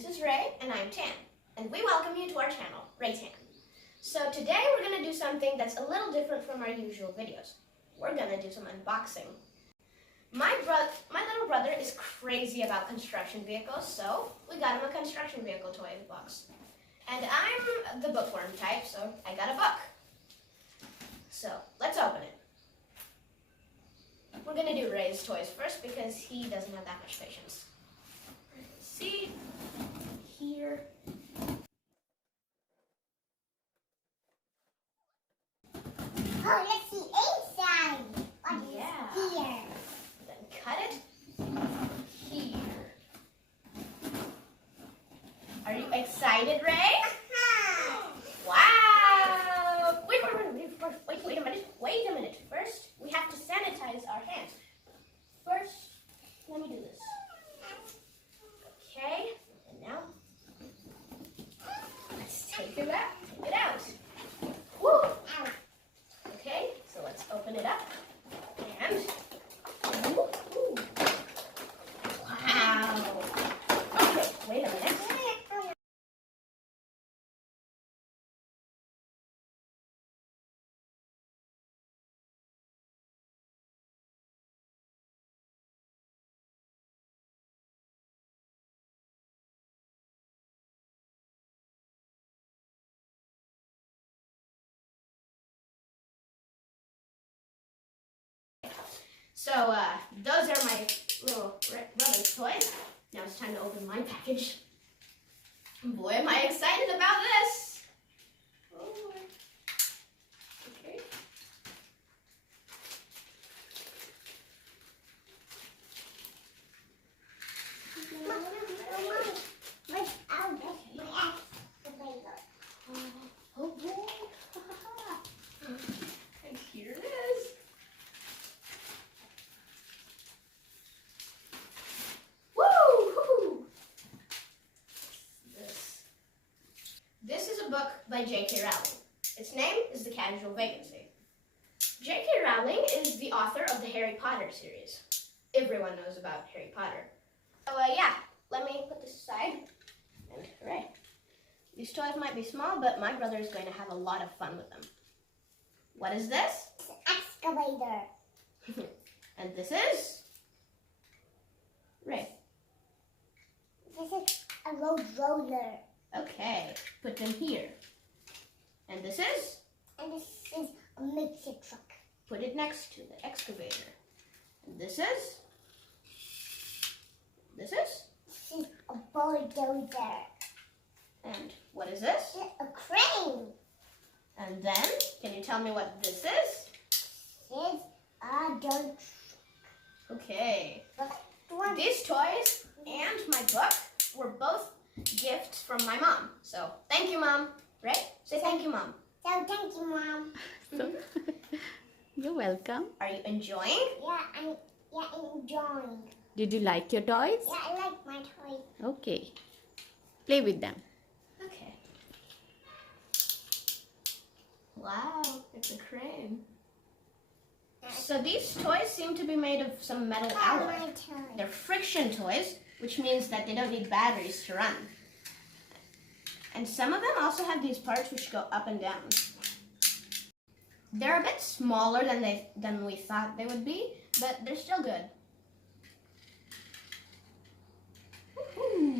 This is Ray, and I'm Tan, and we welcome you to our channel, Ray Tan. So today we're going to do something that's a little different from our usual videos. We're going to do some unboxing. My little brother is crazy about construction vehicles, so we got him a construction vehicle toy box. And I'm the bookworm type, so I got a book. So let's open it. We're going to do Ray's toys first because he doesn't have that much patience. See here. Oh, let's see inside. What is here? Then cut it here. Are you excited, Ray? Wow! Wait a minute. First, we have to sanitize our hands. First, let me do this. Okay, and now let's take it out. Woo! Okay, so let's open it up. And woo-hoo. Wow! Okay, wait a minute. So, those are my little brother's toys. Now it's time to open my package. Boy, am I excited about this! Oh boy. Okay. Oh boy! And here it is. This is a book by J.K. Rowling. Its name is The Casual Vacancy. J.K. Rowling is the author of the Harry Potter series. Everyone knows about Harry Potter. So yeah, let me put this aside. And hooray. These toys might be small, but my brother is going to have a lot of fun with them. What is this? It's an excavator. And this is? Ray. This is a road roller. Okay, put them here. And this is? And this is a mixer truck. Put it next to the excavator. And this is? This is? This is a bulldozer. And what is this? This is a crane. And then, can you tell me what this is? This is a dump Okay. truck. These toys and my book were both gifts from my mom. So, thank you, Mom. Right? Say thank you, Mom. So thank you, Mom. So, you're welcome. Are you enjoying? I'm enjoying. Did you like your toys? Yeah, I like my toys. Okay. Play with them. Okay. Wow, it's a crane. So these toys seem to be made of some metal alloy. My toy. They're friction toys, which means that they don't need batteries to run. And some of them also have these parts which go up and down. They're a bit smaller than we thought they would be, but they're still good. Woohoo!